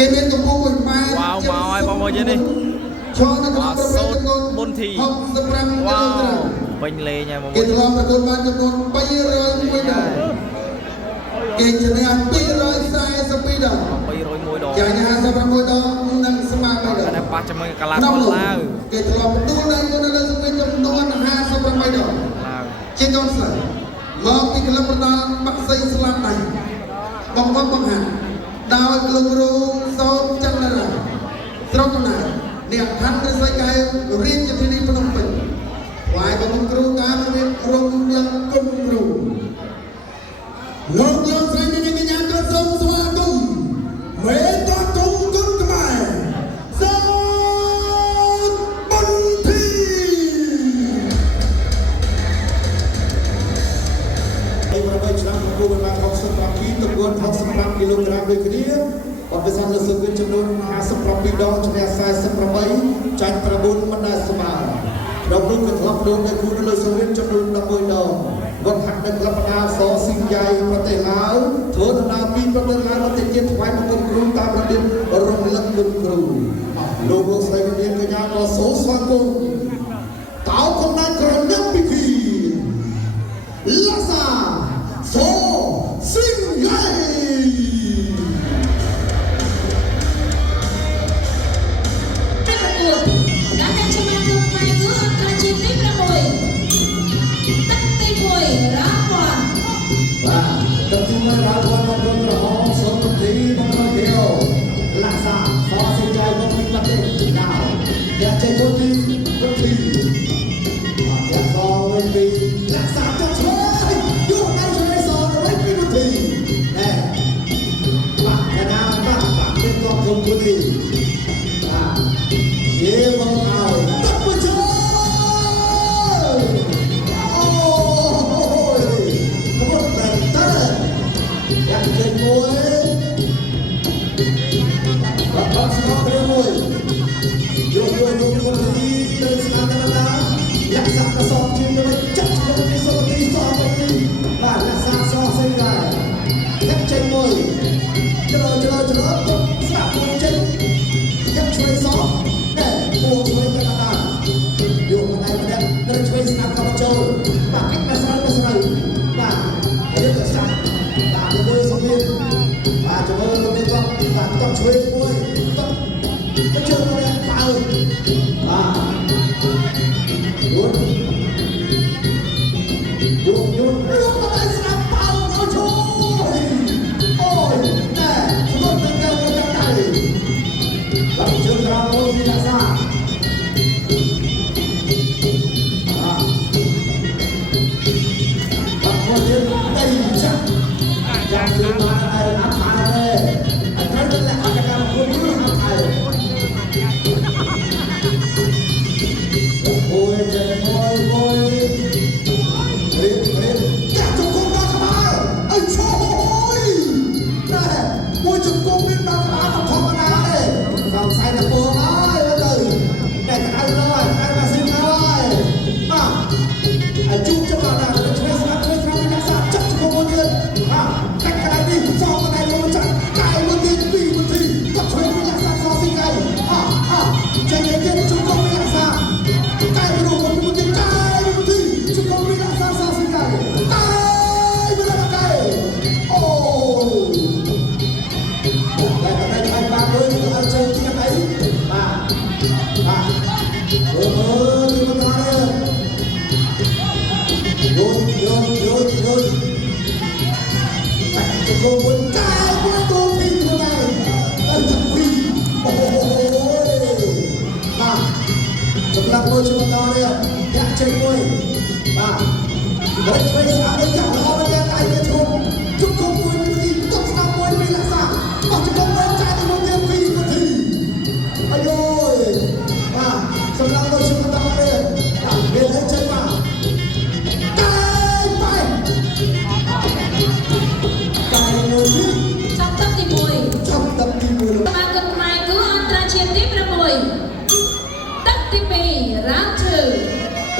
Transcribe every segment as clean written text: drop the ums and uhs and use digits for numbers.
គេមានកម្ពស់1ម៉ែត្រ វ៉ាវមកហើយបងប្អូននេះ ឈរនៅក្នុងប្រភេទចំនួន មុនធី 65 គីឡូក្រាម ពេញលេងហើយបងប្ គេ អូន ធ្លាប់ប្រកួតបានចំនួន301ដងគេឈ្នះ242ដង 201ដង ចាញ់56ដងនិងស្មើ3ដង តែប៉ះជាមួយកាឡាកូនឡាវ គេធ្លាប់ទទួលដៃគុណនៅសង្គមចំនួន58ដង ឡាវ ជាកូនស្រីមកពីក្លឹបប្រដាល់បាក់សីស្លាប់ដៃបងបង្ហាញដោយលោកគ្រូសោមចន្ទរាស្រុកកំណើតអ្នកខណ្ឌរិស័យកែវរាជធានីភ្នំពេញថ្វាយបង្គំគ្រូតាមរៀបរំលឹកគុំគ្រូលោកស្រីនាងកញ្ញាក៏សូមស្វាគមន៍មេតាគុំគុណខ្មែរសូមបន្ទី8ឆ្នាំប្រកួតបាន67គីទម្ងន់65គីឡូក្រាមដូចគ្នាបទពិសោធន៍លើសង្គមចំនួន57ដងឈ្នះ48ចាញ់9មិនដែលស្មើក្នុងនោះក៏ធ្លាប់ដូននៅគូលើសង្គមចំនួន11ដងវត្តហាក់នៅក្លឹបបណ្ដាសស៊ីងយ៉ៃប្រទេសឡាវធ្វើដំណើរពីប្រទេសឡាវមកទៅជាតិថ្វាយបង្គំគ្រូតាមរបៀបរំលឹកគុណគ្រូលោកស្រីនាងកញ្ញាក៏សូមស្វាគមន៍តោកំណាញ់ក្រញឹកពិធីលាសាសូស៊ីងយ៉ៃ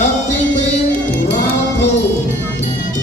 Round 2 Round 2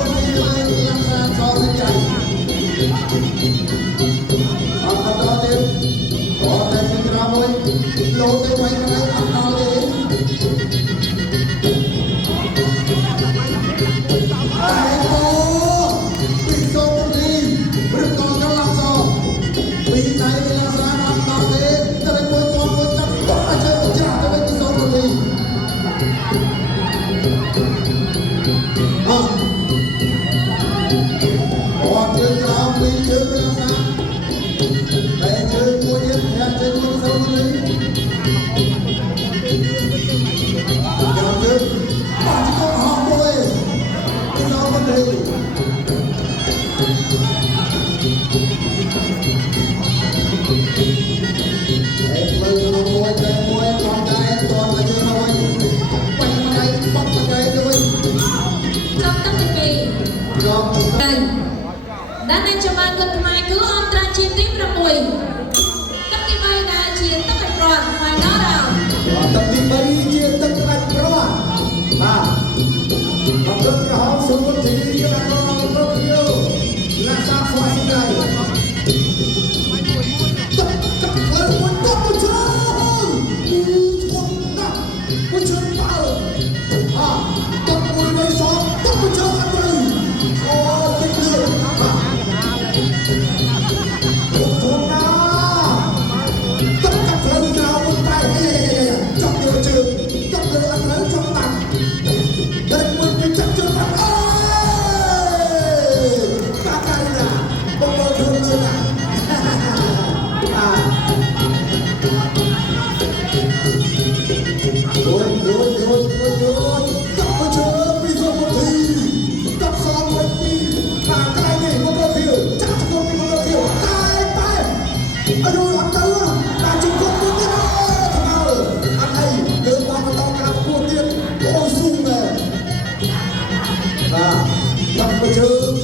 คนที่ไม่รักษาสอนใจอัตตาเด็กตอนในที่เราไว้โลดได้ไว้ไหนอัตตาเด็กไอ้โบปีโซดีบริกรกำลังสอบปีไหนเวลาสารอัตตาเด็กจะได้มวยตัวมวยจับต้องมาเจอจ้าได้ไว้ปีโซดีHãy subscribe cho kênh Ghiền Mì Gõ để không bỏ Dan yang cuma ikut kemaiku antara cinta perempuan. Tapi bayi dah cinta perempuan, final round. Tapi bayi cinta perempuan. Nah, maksud kau sebut diri yang orang berpikir, rasa kuasa. Tak lawan tak berjalan. Tak berjalan. Tak boleh sok, tak berjalan lagi. Oh, betul. Aduh, antara tak cukup punya kenal. Anai, gerbang atau kampung dia kosong. Nah, tak berjaya.